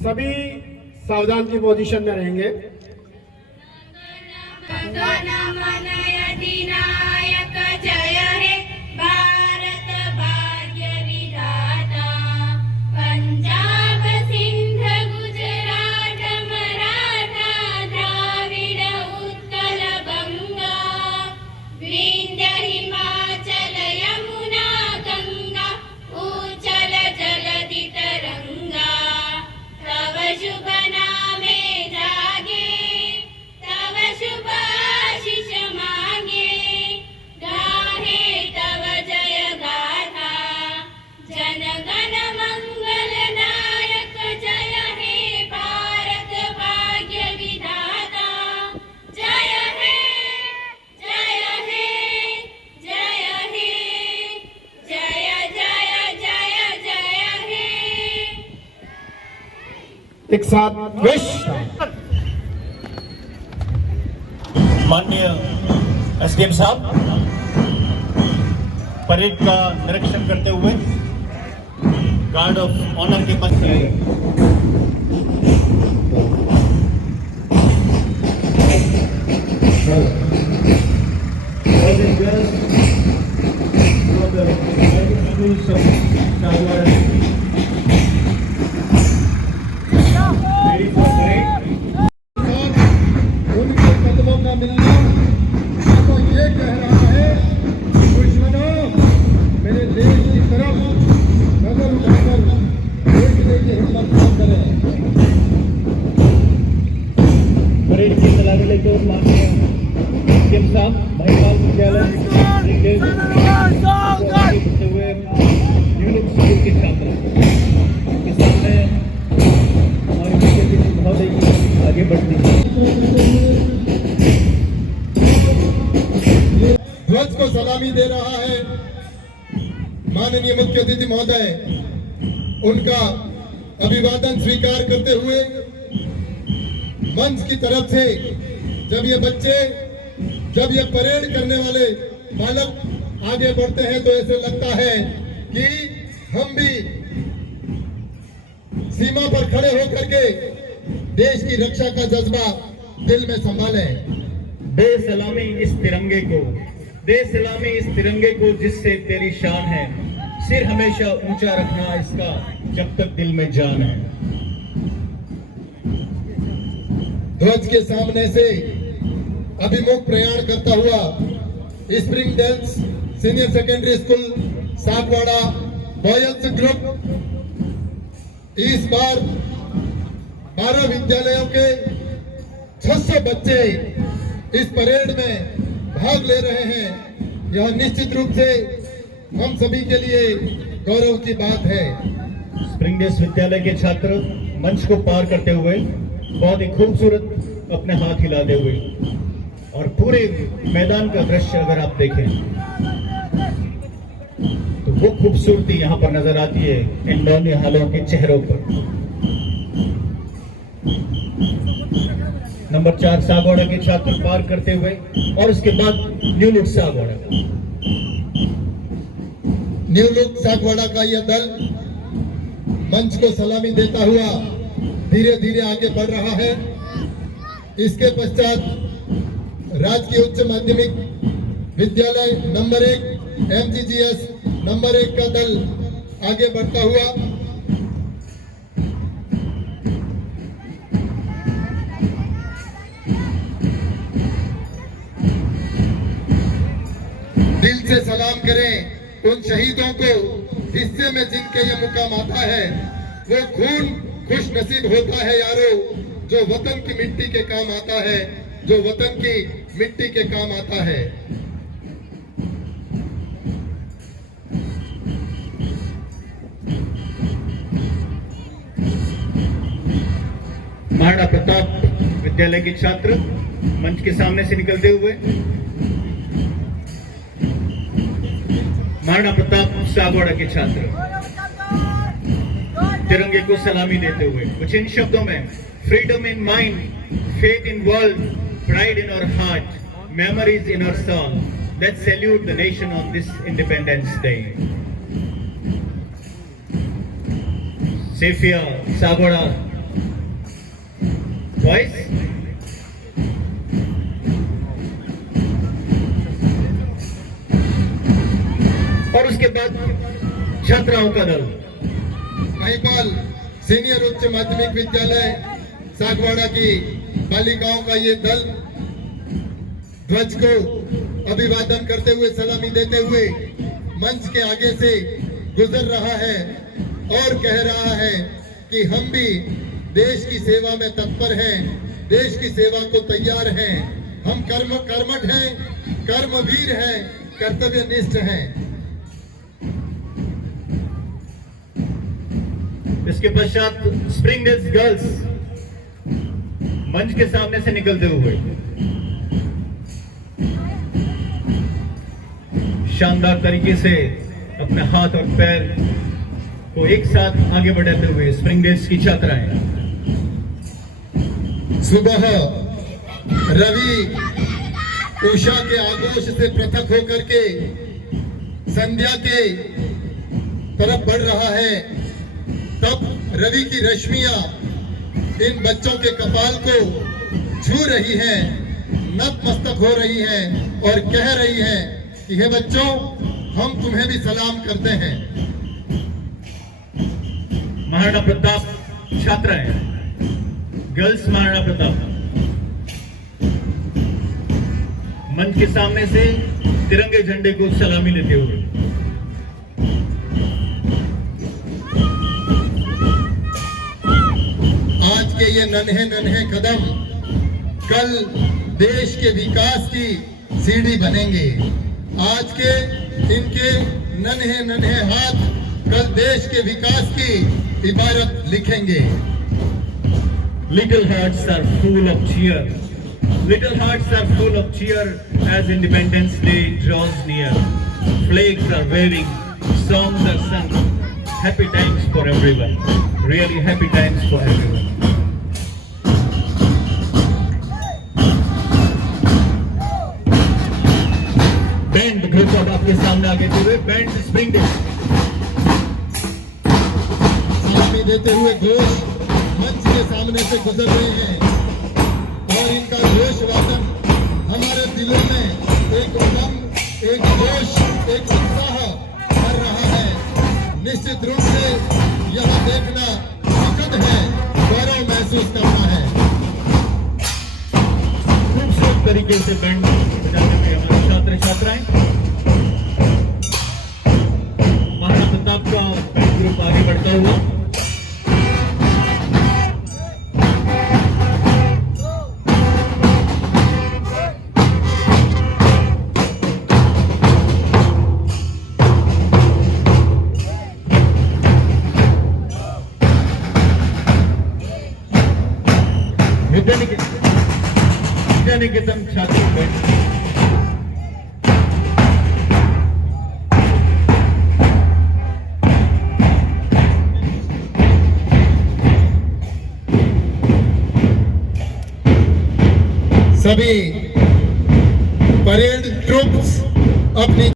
सभी सावधान की पोजीशन में रहेंगे। अधिनायक जय हे भारत भाग्य विधाता, पंजाब सिंध गुजरात मराठा द्राविड उत्कल बंगा, विंध्य हिमाचल यमुना गंगा, उच्चल जलधि तरंगा, तव शुभ नामे जागे, तव शुभ आशीष मांगे, गाहे तव जय गाथा, जन गण मंगल नायक जय हे भारत भाग्य विधाता, जय हे जय हे जय हे जय जय जय जय हे। एक साथ विश। माननीय एसडीएम साहब परेड का निरीक्षण करते हुए गार्ड ऑफ ऑनर के पास उनके कदमों का मिलना तो ये कह रहा है, दुश्मनों मेरे देश की तरफ नजर उठाकर देखने की हिम्मत न करें। परेड की सलामी लेते हुए माननीय एसडीएम साहब महिपाल विद्यालय करते हुए यूनिक स्कूल के छात्र के सामने हमारे मुख्य अतिथि महोदय की आगे बढ़ती है। ध्वज को सलामी दे रहा है माननीय मुख्य अतिथि महोदय। उनका अभिवादन स्वीकार करते हुए मंच की तरफ से जब ये बच्चे, जब ये परेड करने वाले बालक आगे बढ़ते हैं तो ऐसे लगता है कि हम भी सीमा पर खड़े होकर के देश की रक्षा का जज्बा दिल में संभालें। दे सलामी इस तिरंगे को, दे सलामी इस तिरंगे को जिससे तेरी शान है, सिर हमेशा ऊंचा रखना इसका जब तक दिल में जान है। ध्वज के सामने से अभिमुख प्रयाण करता हुआ spring dales senior secondary school Sagwara boys group इस बार 12 विद्यालयों के 600 बच्चे इस परेड में भाग ले रहे हैं। यह निश्चित रूप से हम सभी के लिए गौरव की बात है। स्प्रिंग डेल्स विद्यालय के छात्र मंच को पार करते हुए बहुत ही खूबसूरत अपने हाथ हिलाते हुए, और पूरे मैदान का दृश्य अगर आप देखें तो वो खूबसूरती यहाँ पर नजर आती है इन नौनिहालों के चेहरों पर। नंबर 4 सागवाड़ा के छात्र पार करते हुए, और उसके बाद न्यू लुक सागवाड़ा का यह दल मंच को सलामी देता हुआ धीरे धीरे आगे बढ़ रहा है। इसके पश्चात राजकीय उच्च माध्यमिक विद्यालय नंबर 1 MGGS नंबर 1 का दल आगे बढ़ता हुआ दिल से सलाम करें उन शहीदों को हिस्से में जिनके ये मुकाम आता है। वो खून खुश नसीब होता है यारो, जो वतन की मिट्टी के काम आता है, जो वतन की मिट्टी के काम आता है। महाराणा प्रताप विद्यालय के छात्र मंच के सामने से निकलते हुए महाराणा प्रताप सागवाड़ा के छात्र तिरंगे को सलामी देते हुए कुछ इन शब्दों में, freedom in mind, faith in world, pride in our heart, memories in our soul. Let's salute the nation on this Independence Day. Safia Sagoda boys. और उसके बाद छात्राओं का दल महिपाल सीनियर उच्च माध्यमिक विद्यालय सागवाड़ा की बालिकाओं का ये दल ध्वज को अभिवादन करते हुए सलामी देते हुए मंच के आगे से गुजर रहा है और कह रहा है कि हम भी देश की सेवा में तत्पर हैं, देश की सेवा को तैयार हैं, हम कर्मठ हैं, कर्मवीर हैं, कर्तव्यनिष्ठ हैं। इसके पश्चात स्प्रिंगडेल्स गर्ल्स मंच के सामने से निकलते हुए शानदार तरीके से अपने हाथ और पैर को एक साथ आगे बढ़ाते हुए स्प्रिंगडेल्स की छात्राएं सुबह रवि उषा के आगोश से पृथक होकर के संध्या के तरफ बढ़ रहा है, तब रवि की रश्मियां इन बच्चों के कपाल को छू रही हैं, नतमस्तक हो रही हैं और कह रही हैं कि हे बच्चों, हम तुम्हें भी सलाम करते हैं। महाराणा प्रताप छात्राएं गर्ल्स महाराणा प्रताप मंच के सामने से तिरंगे झंडे को सलामी लेते हुए आज के ये नन्हे नन्हे कदम कल देश के विकास की सीढ़ी बनेंगे। आज के इनके नन्हे नन्हे हाथ कल देश के विकास की इबारत लिखेंगे। Little hearts are full of cheer. Little hearts are full of cheer as Independence Day draws near. Flags are waving, songs are sung. Happy times for everyone. Really happy times for everyone. Band group अब आपके सामने आगे हुए band Springdale सलामी देते हुए घोष मंच के सामने से गुजर रहे हैं और इनका घोष वादन हमारे दिलों में एक उमंग, एक जोश, एक उत्साह भर रहा है। निश्चित रूप से यह देखना सुखद है, गौरव महसूस करना है। खूबसूरत तरीके से बैंड बजाते हुए हमारे छात्र छात्राएं महाराणा प्रताप का ग्रुप आगे बढ़ता हुआ विद्यानिकेतन छात्र बैंड सभी परेड ट्रूप्स अपनी